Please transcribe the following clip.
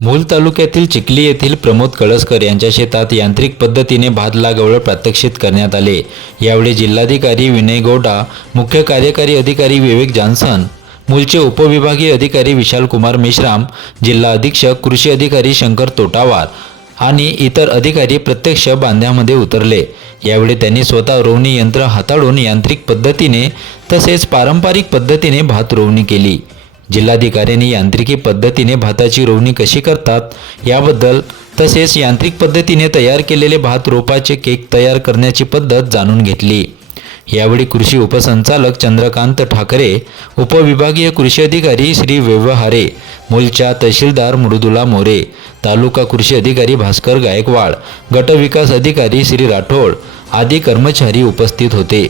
मूल तालुक्यातील चिखली येथील प्रमोद कळसकर यांच्या शेतात यांत्रिक पद्धतीने भात लागवड प्रात्यक्षित करण्यात आले. यावेळी जिल्हाधिकारी विनय गौडा मुख्य कार्यकारी अधिकारी विवेक जॉन्सन मूलचे उपविभागीय अधिकारी विशाल कुमार मेश्राम जिल्हा अधीक्षक कृषी अधिकारी शंकर तोटावार आणि इतर अधिकारी प्रत्यक्ष बांध्यामध्ये उतरले. यावेळी त्यांनी स्वतः रोवणी यंत्र हाताळून यांत्रिक पद्धतीने तसेच पारंपरिक पद्धतीने भात रोवणी केली. जिल्हाधिकाऱ्यांनी यांत्रिकी पद्धतीने भाताची रोवणी कशी करतात याबद्दल तसेच यांत्रिक पद्धतीने तयार केलेले भात रोपाचे केक तयार करण्याची पद्धत जाणून घेतली. यावेळी कृषी उपसंचालक चंद्रकांत ठाकरे उपविभागीय कृषी अधिकारी श्री व्यवहारे मूलच्या तहसीलदार मृदुला मोरे तालुका कृषी अधिकारी भास्कर गायकवाड गटविकास अधिकारी श्री राठोड आदी कर्मचारी उपस्थित होते.